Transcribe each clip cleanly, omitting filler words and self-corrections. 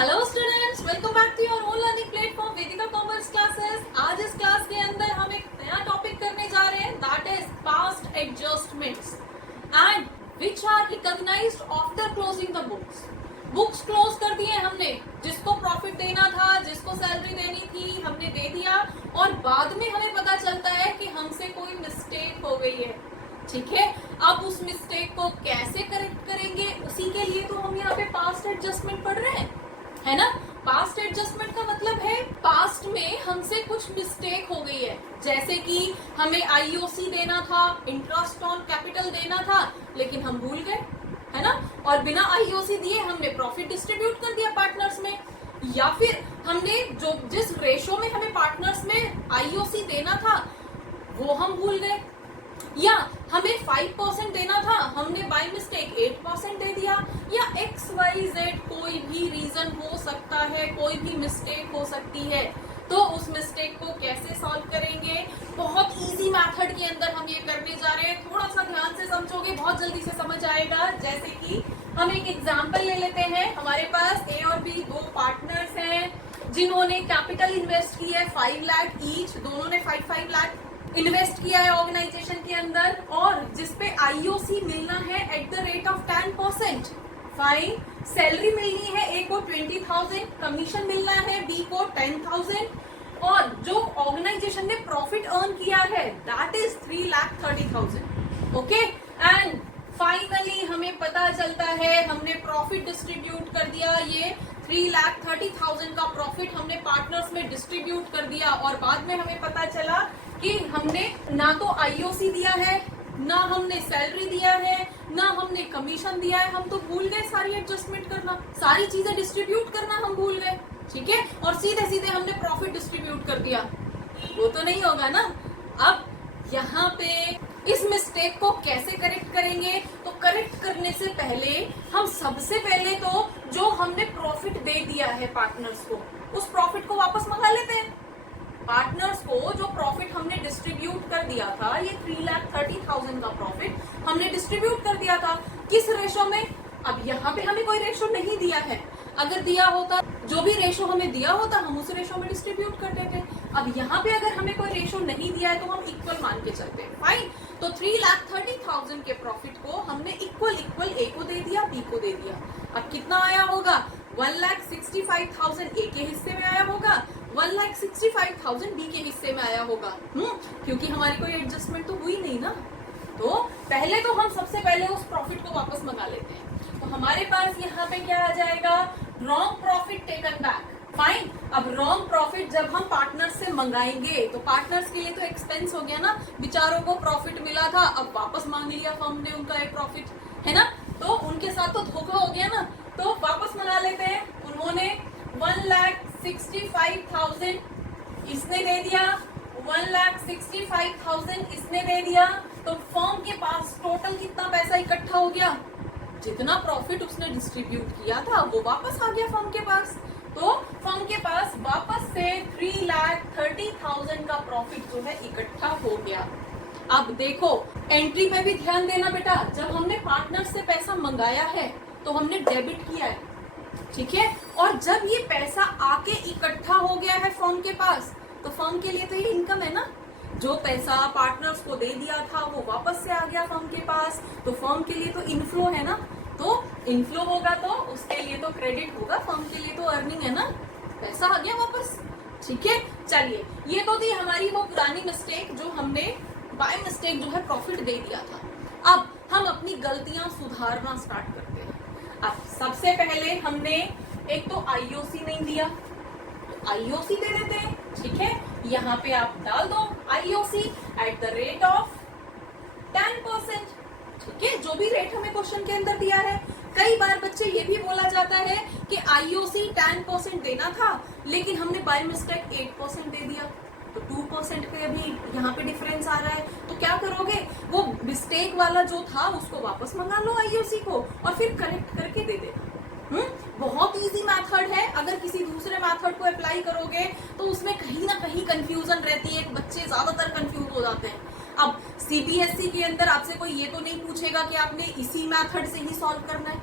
Hello students, welcome back to your own learning platform Vedika commerce classes. आज इस class के अंदर हम एक नया टॉपिक करने जा रहे हैं, that is past adjustments and which are recognised after closing the books. Books close कर दिए हमने, जिसको प्रॉफिट देना था, जिसको सैलरी देनी थी, हमने दे दिया और बाद में हमें पता चलता है कि हमसे कोई मिस्टेक हो गई है। ठीक है, अब उस मिस्टेक को कैसे करेक्ट करेंगे, उसी के लिए तो हम यहाँ पे पास्ट एडजस्टमेंट पढ़ रहे हैं, है ना। पास्ट एडजस्टमेंट का मतलब है पास्ट में हमसे कुछ मिस्टेक हो गई है, जैसे कि हमें आईओसी देना था, इंटरेस्ट ऑन कैपिटल देना था, लेकिन हम भूल गए, है ना। और बिना आईओसी दिए हमने प्रॉफिट डिस्ट्रीब्यूट कर दिया पार्टनर्स में, या फिर हमने जो जिस रेशो में हमें पार्टनर्स में आईओसी देना था वो हम भूल गए, या हमें 5% देना था, हमने बाय मिस्टेक 8% दे दिया, या XYZ कोई भी रीजन हो सकता है, कोई भी मिस्टेक हो सकती है। तो उस मिस्टेक को कैसे सॉल्व करेंगे, बहुत इजी मेथड के अंदर हम ये करने जा रहे हैं। थोड़ा सा ध्यान से समझोगे बहुत जल्दी से समझ आएगा। जैसे कि हम एक एग्जाम्पल ले लेते हैं, हमारे पास A और B दो पार्टनर्स हैं जिन्होंने कैपिटल इन्वेस्ट की है 5 लाख ईच, दोनों ने 5 लाख इन्वेस्ट किया है ऑर्गेनाइजेशन के अंदर, और जिसपे आईओसी मिलना है at the rate of 10%। Fine, salary मिलनी है ए को 20,000, कमीशन मिलना है बी को 10,000, और जो ऑर्गेनाइजेशन ने प्रॉफिट अर्न किया है that is 3,30,000। Okay, and finally हमें पता चलता है हमने प्रॉफिट डिस्ट्रीब्यूट कर दिया, ये 3,30,000 का प्रॉफिट हमने पार्टनर्स में डिस्ट्रीब्यूट कर दिया, और बाद में हमें पता चला कि हमने ना तो आईओसी दिया है, ना हमने सैलरी दिया है, ना हमने कमीशन दिया है। हम तो भूल गए सारी एडजस्टमेंट करना, सारी चीजें डिस्ट्रीब्यूट करना हम भूल गए, ठीक है, और सीधे सीधे हमने प्रॉफिट डिस्ट्रीब्यूट कर दिया, वो तो नहीं होगा ना। अब यहाँ पे इस मिस्टेक को कैसे करेक्ट करेंगे, तो करेक्ट करने से पहले हम सबसे पहले तो जो हमने प्रॉफिट दे दिया है पार्टनर्स को, उस प्रॉफिट को वापस मंगा लेते हैं। पार्टनर्स को जो प्रॉफिट हमने डिस्ट्रीब्यूट कर दिया था, ये 3,30,000 का प्रॉफिट हमने डिस्ट्रीब्यूट कर दिया था, किस रेशो में। अब यहाँ पे हमें कोई रेशो नहीं दिया है, अगर दिया होता, जो भी रेशो हमें दिया होता हम उस रेशो में डिस्ट्रीब्यूट कर देते। अब यहाँ पे अगर हमें कोई रेशो नहीं दिया है तो हम इक्वल मान के चलते हैं। फाइन, तो 3,30,000 के प्रॉफिट को हमने इक्वल ए को दे दिया, बी को दे दिया। अब कितना आया होगा, 1,65,000 ए के हिस्से में आया होगा, 1,65,000 बी के हिस्से में आया होगा। क्योंकि हमारी कोई एडजस्टमेंट तो हुई नहीं ना। तो पहले तो हम सबसे पहले उस प्रॉफिट को वापस मंगा लेते हैं। तो हमारे पास यहाँ पे क्या आ जाएगा, wrong profit taken back. Fine, अब रॉन्ग प्रॉफिट जब हम पार्टनर से मंगाएंगे तो पार्टनर्स के लिए तो एक्सपेंस हो गया ना, बेचारों को प्रॉफिट मिला था, अब वापस मांग लिया फर्म ने उनका एक प्रॉफिट, है ना, तो उनके साथ तो धोखा हो गया ना, तो वापस मंगा लेते हैं। उन्होंने 1,65,000 इसने दे दिया, 1,65,000 इसने दे दिया, तो फर्म के पास टोटल कितना पैसा इकट्ठा हो गया, जितना प्रॉफिट उसने डिस्ट्रीब्यूट किया था वो वापस आ गया फर्म के पास। तो फर्म के पास वापस से 3,30,000 का प्रॉफिट जो है इकट्ठा हो गया। अब देखो एंट्री पे भी ध्यान देना बेटा, जब हमने पार्टनर से पैसा मंगाया है तो हमने डेबिट किया है, ठीक है, और जब ये पैसा आके इकट्ठा हो गया है फर्म के पास, तो फर्म के लिए तो ये इनकम है ना। जो पैसा पार्टनर्स को दे दिया था वो वापस से आ गया फर्म के पास, तो फर्म के लिए तो इनफ्लो है ना। तो इनफ्लो होगा तो उसके लिए तो क्रेडिट होगा, फर्म के लिए तो अर्निंग है ना, पैसा आ गया वापस, ठीक है। चलिए, ये तो थी हमारी वो पुरानी मिस्टेक जो हमने बाय मिस्टेक जो है प्रॉफिट दे दिया था। अब हम अपनी गलतियां सुधारना स्टार्ट करते हैं। अब सबसे पहले हमने एक तो आईओसी नहीं दिया, तो आईओसी दे देते हैं, ठीक है। यहाँ पे आप डाल दो IOC at the rate of 10%, ठीक है, जो भी रेट हमें क्वेश्चन के अंदर दिया है। कई बार बच्चे ये भी बोला जाता है कि आईओसी 10% देना था लेकिन हमने बाय मिस्टेक 8% दे दिया, तो 2% के भी यहाँ पे डिफरेंस आ रहा है। तो क्या करोगे, वो मिस्टेक वाला जो था उसको वापस मंगा लो आईओसी को, और फिर करेक्ट करके दे देना। बहुत इजी मेथड है। अगर किसी दूसरे मेथड को अप्लाई करोगे तो उसमें कहीं ना कहीं कंफ्यूजन रहती है, बच्चे ज्यादातर कंफ्यूज हो जाते हैं। अब सीबीएसई के अंदर आपसे कोई ये तो नहीं पूछेगा कि आपने इसी मेथड से ही सॉल्व करना है,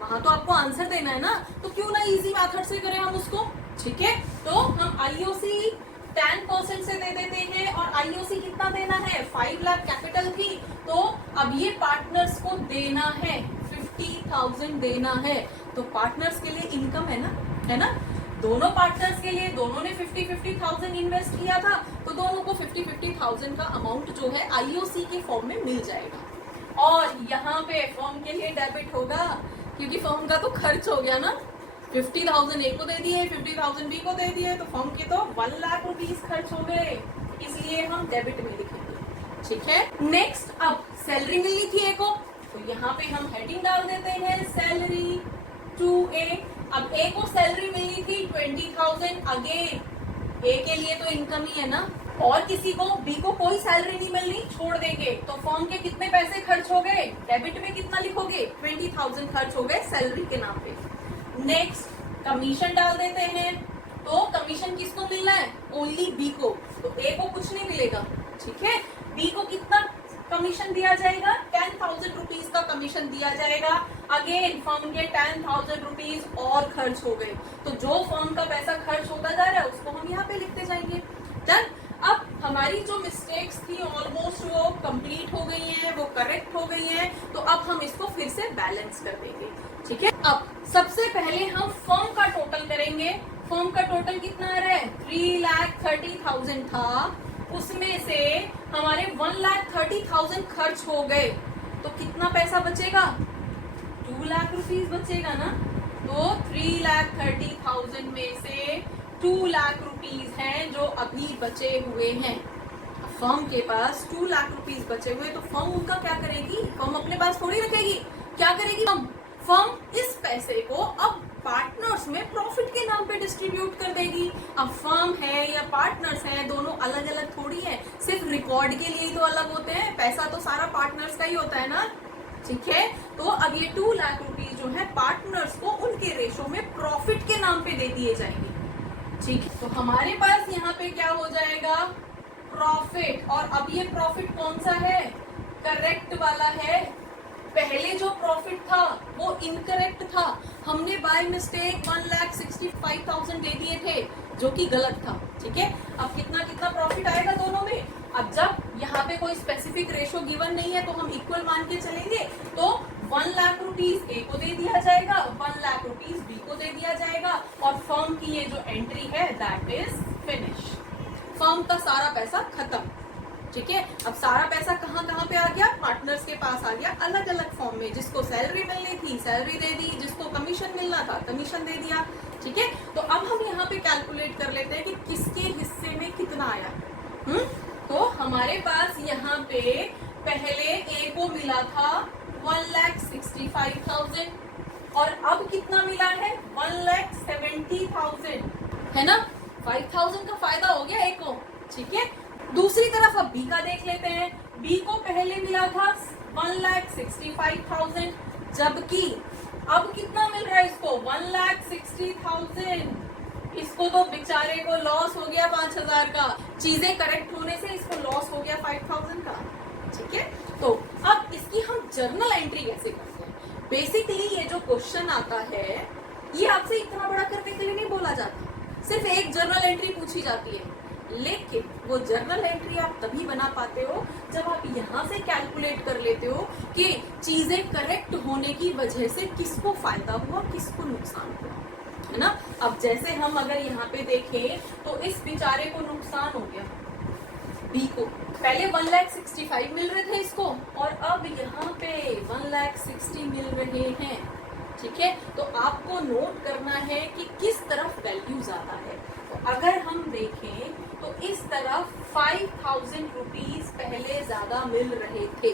वहां तो आपको आंसर देना है ना, तो क्यों ना इजी मेथड से करें हम उसको। ठीक है, तो हम आईओसी 10% से दे देते हैं, और आईओसी कितना देना है, 5 लाख कैपिटल थी, तो अब ये पार्टनर्स को देना है 50,000 देना है। तो पार्टनर्स के लिए इनकम है ना, दोनों पार्टनर्स के लिए, दोनों ने 50,000 इन्वेस्ट किया था, तो दोनों को 50,000 का अमाउंट जो है आईओसी के फॉर्म में मिल जाएगा। और यहाँ पे फर्म के लिए डेबिट होगा, क्योंकि फर्म का तो खर्च हो गया ना, 50,000 ए को दे दिए, 50,000 बी को दे दिए, तो फर्म के तो 1 लाख रुपीस खर्च हो गए, इसलिए हम डेबिट में लिखेंगे। ठीक है, नेक्स्ट अब सैलरी मिली थी ए को, तो यहाँ पे हम हेडिंग डाल देते हैं सैलरी टू ए। अब ए को सैलरी मिली थी 20,000, अगेन ए के लिए तो इनकम ही है ना, और किसी को बी को कोई सैलरी नहीं मिलनी, छोड़ देंगे, तो फर्म के कितने पैसे खर्च हो गए, डेबिट में कितना लिखोगे, 20,000 खर्च हो गए सैलरी के नाम पे। नेक्स्ट कमीशन डाल देते हैं, तो कमीशन किसको मिलना है, ओनली बी को, तो ए को कुछ नहीं मिलेगा। ठीक है, बी को कितना कमीशन दिया जाएगा, 10,000 रुपीज का कमीशन दिया जाएगा। अगेन फर्म के 10,000 रुपीज और खर्च हो गए, तो जो फर्म का पैसा खर्च होता जा रहा है उसको हम यहाँ पे लिखते जाएंगे। डन। अब हमारी जो मिस्टेक्स थी ऑलमोस्ट वो कंप्लीट हो गई हैं, वो करेक्ट हो गई हैं, तो अब हम इसको फिर से बैलेंस कर देंगे। ठीक है, अब सबसे पहले हम फर्म का टोटल करेंगे। फर्म का टोटल कितना आ रहा है, 3,30,000 था, उसमें से हमारे 1,30,000 खर्च हो गए, तो कितना पैसा बचेगा, 2 लाख रुपीस बचेगा ना। तो 3,30,000 में से 2 लाख रुपीस हैं जो अभी बचे हुए हैं। फर्म के पास 2 लाख रुपीस बचे हुए, तो फर्म उनका क्या करेगी, फर्म अपने पास थोड़ी रखेगी, क्या करेगी फर्म इस पैसे को अब पार्टनर्स में प्रॉफिट के नाम पे डिस्ट्रीब्यूट कर देगी। अब फर्म है या पार्टनर्स है, दोनों अलग अलग थोड़ी है, सिर्फ रिकॉर्ड के लिए ही तो अलग होते हैं, पैसा तो सारा पार्टनर्स का ही होता है ना। ठीक है, तो अब ये 2 लाख रुपीस जो है पार्टनर्स को उनके रेशो में प्रॉफिट के नाम पे दे दिए जाएंगे। ठीक है, तो हमारे पास यहाँ पे क्या हो जाएगा, प्रॉफिट। और अब ये प्रॉफिट कौन सा है, करेक्ट वाला है। पहले जो प्रॉफिट था वो इनकरेक्ट था, हमने बाय मिस्टेक 1,65,000 दे दिए थे, जो कि गलत था। ठीक है, अब कितना कितना प्रॉफिट आएगा दोनों में। अब जब यहाँ पे कोई स्पेसिफिक रेशो गिवन नहीं है, तो हम इक्वल मान के चलेंगे, तो 1 लाख रुपीस ए को दे दिया जाएगा, 1 लाख रुपीस बी को दे दिया जाएगा, और फर्म की ये जो एंट्री है दैट इज फिनिश। फर्म का सारा पैसा खत्म। ठीक है, अब सारा पैसा कहाँ कहाँ पे आ गया, पार्टनर्स के पास आ गया, अलग अलग फॉर्म में। जिसको सैलरी मिलनी थी सैलरी दे दी, जिसको कमीशन मिलना था कमीशन दे दिया। ठीक है, तो अब हम यहाँ पे कैलकुलेट कर लेते हैं कि किसके हिस्से में कितना आया। तो हमारे पास यहाँ पे पहले ए को मिला था 1,65,000, और अब कितना मिला है, 1,70,000, है ना, 5,000 का फायदा हो गया ए को। ठीक है, दूसरी तरफ अब बी का देख लेते हैं। बी को पहले मिला था 1,65,000, जबकि अब कितना मिल रहा है इसको, 1,60,000। इसको तो बेचारे को लॉस हो गया 5,000 का, चीजें करेक्ट होने से इसको लॉस हो गया 5,000 का। ठीक है, तो अब इसकी हम जर्नल एंट्री कैसे करते हैं। बेसिकली ये जो क्वेश्चन आता है ये आपसे इतना बड़ा करने के लिए नहीं बोला जाता, सिर्फ एक जर्नल एंट्री पूछी जाती है, लेकिन वो जर्नल एंट्री आप तभी बना पाते हो जब आप यहाँ से कैलकुलेट कर लेते हो कि चीजें करेक्ट होने की वजह से किसको फायदा हुआ किसको नुकसान हुआ, है ना। अब जैसे हम अगर यहाँ पे देखें तो इस बेचारे को नुकसान हो गया, बी को पहले 1,65,000 मिल रहे थे इसको, और अब यहाँ पे 1,60,000 मिल रहे हैं। ठीक है, तो आपको नोट करना है कि किस तरफ वैल्यू ज्यादा है। तो अगर हम देखें तो इस तरफ 5,000 रुपीज पहले ज्यादा मिल रहे थे,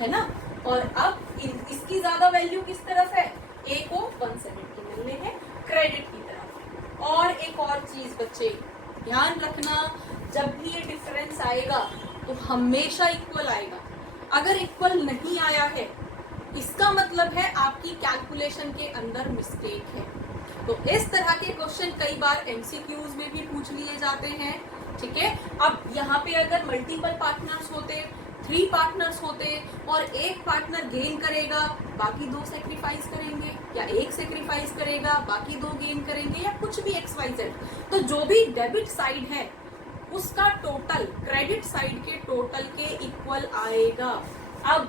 है ना, और अब इसकी ज्यादा वैल्यू किस तरफ है, ए को 170 मिलने हैं क्रेडिट की तरफ। और एक और चीज बच्चे ध्यान रखना, जब भी ये डिफरेंस आएगा तो हमेशा इक्वल आएगा। अगर इक्वल नहीं आया है इसका मतलब है आपकी कैलकुलेशन के अंदर मिस्टेक है। तो इस तरह के क्वेश्चन कई बार एमसीक्यूज में भी पूछ लिए जाते हैं। ठीक है, अब यहाँ पे अगर मल्टीपल पार्टनर्स होते 3 पार्टनर्स होते और एक पार्टनर गेन करेगा, बाकी 2 सेक्रीफाइस करेंगे, या एक सेक्रीफाइस करेगा, बाकी 2 गेन करेंगे, या कुछ भी XYZ। तो जो भी डेबिट साइड है उसका टोटल क्रेडिट साइड के टोटल के इक्वल आएगा। अब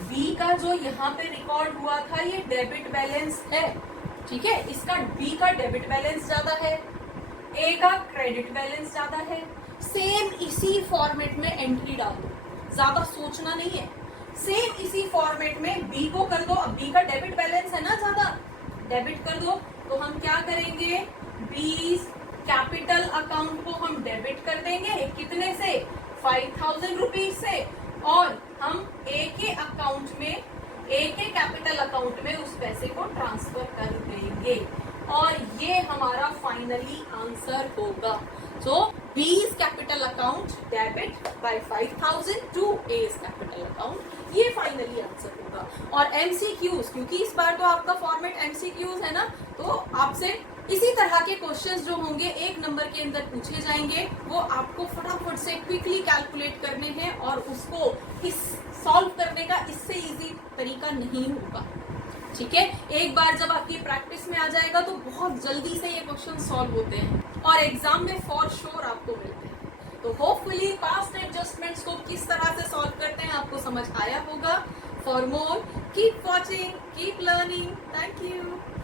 बी का जो यहाँ पे रिकॉर्ड हुआ था ये डेबिट बैलेंस है, ठीक है, इसका बी का डेबिट बैलेंस ज्यादा है, ए का क्रेडिट बैलेंस ज्यादा है। सेम इसी फॉर्मेट में एंट्री डाल दो, ज्यादा सोचना नहीं है। सेम इसी फॉर्मेट में बी को कर दो। अब बी का डेबिट बैलेंस है ना ज्यादा, डेबिट कर दो। तो हम क्या करेंगे, बी कैपिटल अकाउंट को हम डेबिट कर देंगे, कितने से, 5000 रुपीज से, और हम ए के अकाउंट में, ए के कैपिटल अकाउंट में उस पैसे को ट्रांसफर कर देंगे, और ये हमारा फाइनली आंसर होगा। So B's capital account debit by 5000 to A's capital account, ये फाइनली आंसर होगा। और MCQs, क्योंकि इस बार तो आपका फॉर्मेट MCQs है ना, तो आपसे इसी तरह के क्वेश्चंस जो होंगे 1 नंबर के अंदर पूछे जाएंगे, वो आपको फटाफट से क्विकली कैलकुलेट करने हैं, और उसको इस सॉल्व करने का इससे इजी तरीका नहीं होगा, ठीक है। एक बार जब आपकी प्रैक्टिस में आ जाएगा तो बहुत जल्दी से ये क्वेश्चन सॉल्व होते हैं और एग्जाम में फॉर श्योर आपको मिलते हैं। तो होपफुली पास्ट एडजस्टमेंट्स को किस तरह से सॉल्व करते हैं आपको समझ आया होगा। For more keep watching, keep learning. Thank you.